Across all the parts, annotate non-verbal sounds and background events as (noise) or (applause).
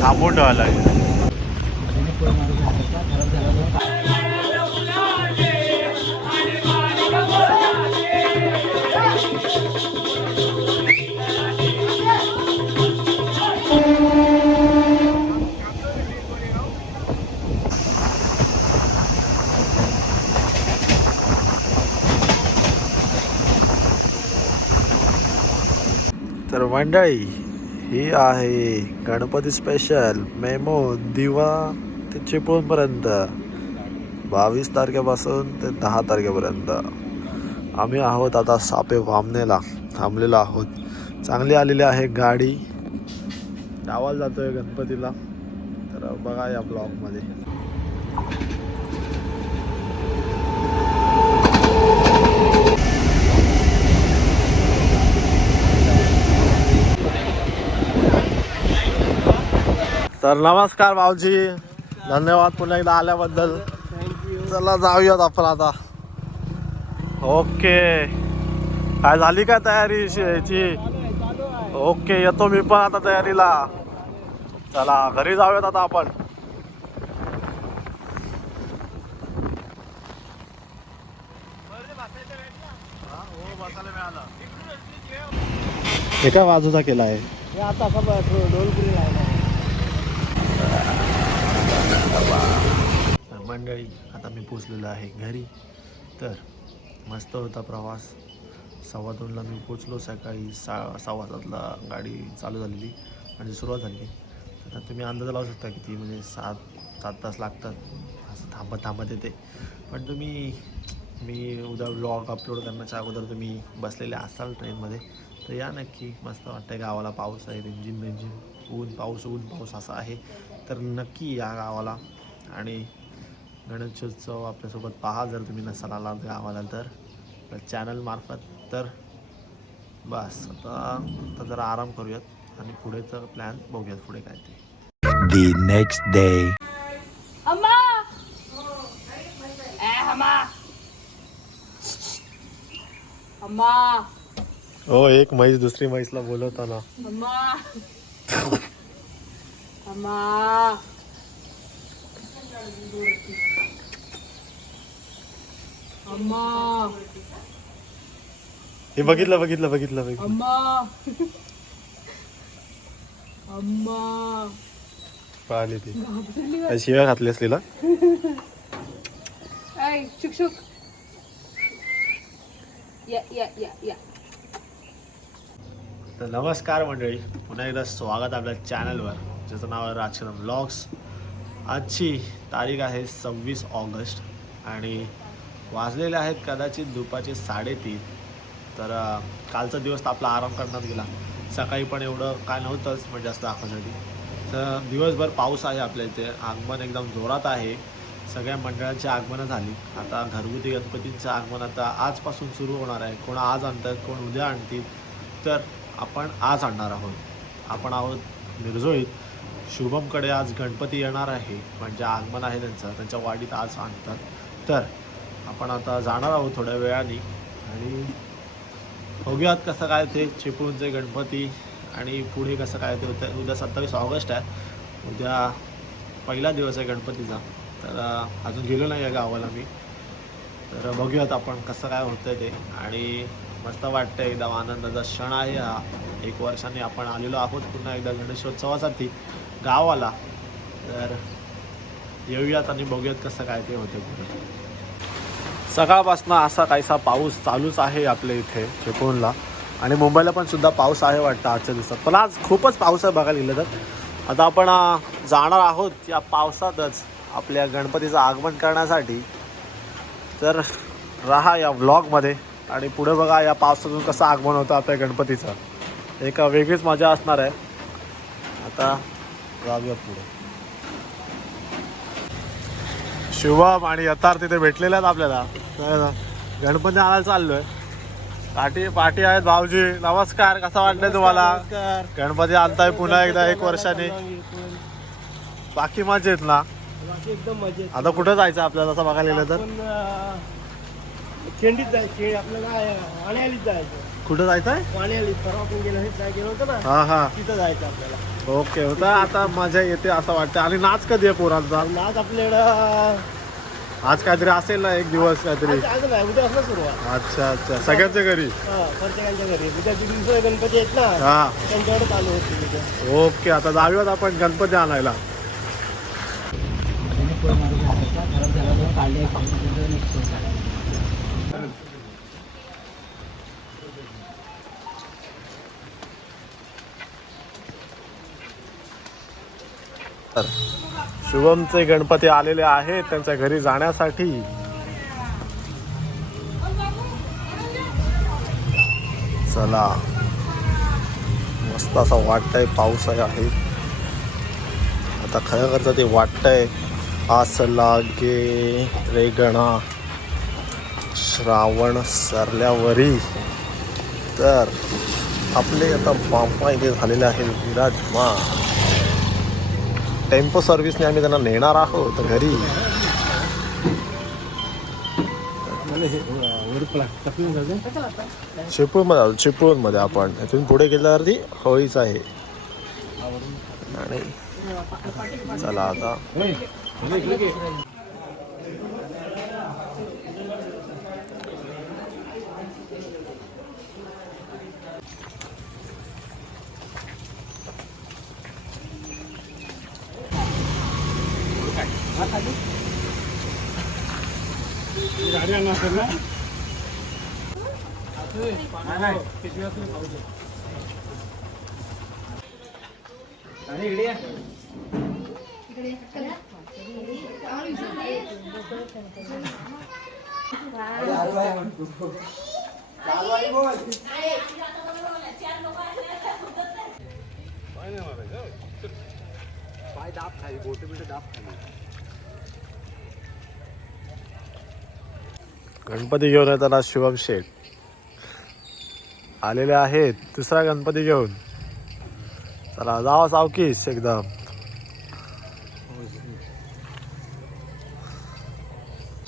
थांबून ठेवायला लागेल तर मंडळी ही आहे गणपती स्पेशल मेमो दिवा ते चिपळूणपर्यंत. बावीस तारखेपासून ते दहा तारखेपर्यंत. आम्ही आहोत आता सापे वामनेला. थांबलेलो आहोत. चांगली आलेली आहे गाडी. गावाला जातोय गणपतीला. तर बघा या ब्लॉगमध्ये तर नमस्कार भाऊजी. धन्यवाद पुन्हा एकदा आल्याबद्दल. चला जाऊयात आपण आता. ओके. काय झाली का तयारी श- याची? ओके येतो मी पण आता तयारीला. चला घरी जाऊयात आता आपण. एका बाजूचा केला आहे. हे आता मंडळी आता मी पोचलेलो आहे घरी. तर मस्त होता प्रवास. सव्वा दोनला मी पोचलो सकाळी सा सव्वा सातला गाडी चालू झालेली म्हणजे सुरुवात झाली आता तुम्ही अंदाज लावू शकता किती म्हणजे सात सात तास लागतात. असं थांबत थांबत येते. पण तुम्ही मी उद्या व्लॉग अपलोड करण्याच्या अगोदर तुम्ही बसलेले असाल ट्रेनमध्ये तर या नक्की. मस्त वाटतं गावाला पाऊस आहे रिमझिम रिमझिम. ऊन पाऊस ऊन पाऊस असा आहे. तर नक्की या गावाला. आणि गणेशोत्सव आपल्यासोबत पहा जर तुम्ही नसाल आला गावाला तर. चॅनलमार्फत तर बस आता आता जरा आराम करूयात आणि पुढेचं प्लॅन बघूयात पुढे काय ते. The next day. अम्मा! ए अम्मा! अम्मा! हो एक म्हैस दुसरी म्हैसला बोलवताना अम्मा (laughs) अम्मा! अम्मा! हे बघितलं बघितलं बघितलं बघितलं. अम्मा. अम्मा. पाहिली ती. शिव्या घातली असलेला ऐ शुक शुक या या या या. तर नमस्कार मंडळी. पुन्हा एकदा स्वागत आपल्या चॅनलवर. ज्याचं नाव आहे राजकरम ब्लॉग्स. आजची तारीख आहे सव्वीस ऑगस्ट आणि वाजलेले आहेत कदाचित दुपारचे साडेतीन. तर कालचा दिवस तर आपला आराम करण्यात गेला. सकाळी पण एवढं काय नव्हतंच म्हणजे जास्त दाखवण्यासाठी तर दिवसभर पाऊस आहे आपल्या इथे. आगमन एकदम जोरात आहे. सगळ्या मंडळांची आगमनं झाली. आता घरगुती गणपतींचं आगमन आता आजपासून सुरू होणार आहे. कोण आज आणतात कोण उद्या आणतील तर आपण आज आणणार आहोत. आपण आहोत निर्जोळीत शुभमकडे आज गणपती येणार आहे. म्हणजे आगमन आहे त्यांचं. त्यांच्या वाडीत आज आणतात. तर आपण आता जाणार आहोत थोड्या वेळाने. आणि बघूयात कसं काय ते चिपळूणचे गणपती आणि पुढे कसं काय ते होतं. उद्या सत्तावीस ऑगस्ट आहे. उद्या पहिला दिवस आहे गणपतीचा. तर अजून गेलो नाही आहे गावाला मी. तर बघूयात आपण कसं काय होतं ते. आणि मस्त वाटतं एकदम आनंदाचा क्षण आहे हा. एक वर्षाने आपण आलेलो आहोत पुन्हा एकदा गणेशोत्सवासाठी गावाला. तर येऊयात आणि बघूयात कसं काय ते होते पुढे. सकाळपासून असा काहीसा पाऊस चालूच आहे आपल्या इथे चिपळूणला आणि मुंबईला पण सुद्धा पाऊस आहे वाटतं आजच्या दिवसात. पण आज खूपच पाऊस आहे बघायला गेलं तर. आता आपण जाणार आहोत या पावसातच आपल्या गणपतीचं आगमन करण्यासाठी. तर राहा या व्लॉगमध्ये आणि पुढे बघा या पावसातून कसं आगमन होतं आपल्या गणपतीचं. एक वेगळीच मजा असणार आहे. आता जाऊया पुढे. शुभम आणि यथार्थ तिथे भेटलेले आहेत आपल्याला. तर गणपती आणायला चाललोय. पाठी पाठी आहेत भाऊजी. नमस्कार. कसं वाटलंय तुम्हाला? गणपती आणताय पुन्हा एकदा एक वर्षाने. बाकी मजेत ना? बाकी एकदम मजेत. आता कुठं जायचं आपल्याला असं बघायला गेलं तर खेंडीत जायचं आपल्याला जायचं. कुठं जायचं आहे आली परवा आपण गेलो नाही गेलो होतो ना? हा हा. तिथं जायचं आपल्याला. ओके होता. आता मजा येते असं वाटतं. आणि नाच कधी आहे पोरांचा? आज आपल्याकडं आज काहीतरी असेल ना एक दिवस काहीतरी. आज आज नाही उद्या असलं सुरुवात. अच्छा अच्छा. सगळ्यांच्या घरी? हा प्रत्येकांच्या घरी. उद्या दिवस गणपती आहेत ना हा. त्यांच्याकडे चालू होती उद्या. ओके आता जाऊयात आपण गणपती आणायला. तर शुभमचे गणपती आलेले आहेत त्यांच्या घरी जाण्यासाठी. चला. मस्त असा वाटतंय पाऊस आहे. आता खरं करता ते वाटतंय असं लागे रेगणा श्रावण सरल्यावरी. तर आपले आता बांपा इथे झालेले आहे विराजमान. टेम्पो सर्व्हिसने आम्ही त्यांना नेणार आहोत घरी. चिपळूणमध्ये आलो चिपळूणमध्ये आपण. इथून पुढे गेल्यावरती होळीच आहे. आणि चला आता. पाय दाब खाली गोटे बिटे दाब खाली गणपती घेऊन येताना शिवम शेठ. आलेले आहेत. दुसरा गणपती घेऊन. चला जावा सावकीस एकदम.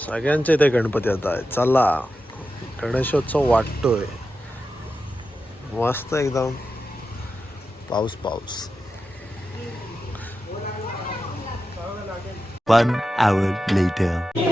सगळ्यांचे इथे गणपती आता आहेत चला गणेशोत्सव वाटतोय. मस्त एकदम. पाऊस पाऊस. One hour later.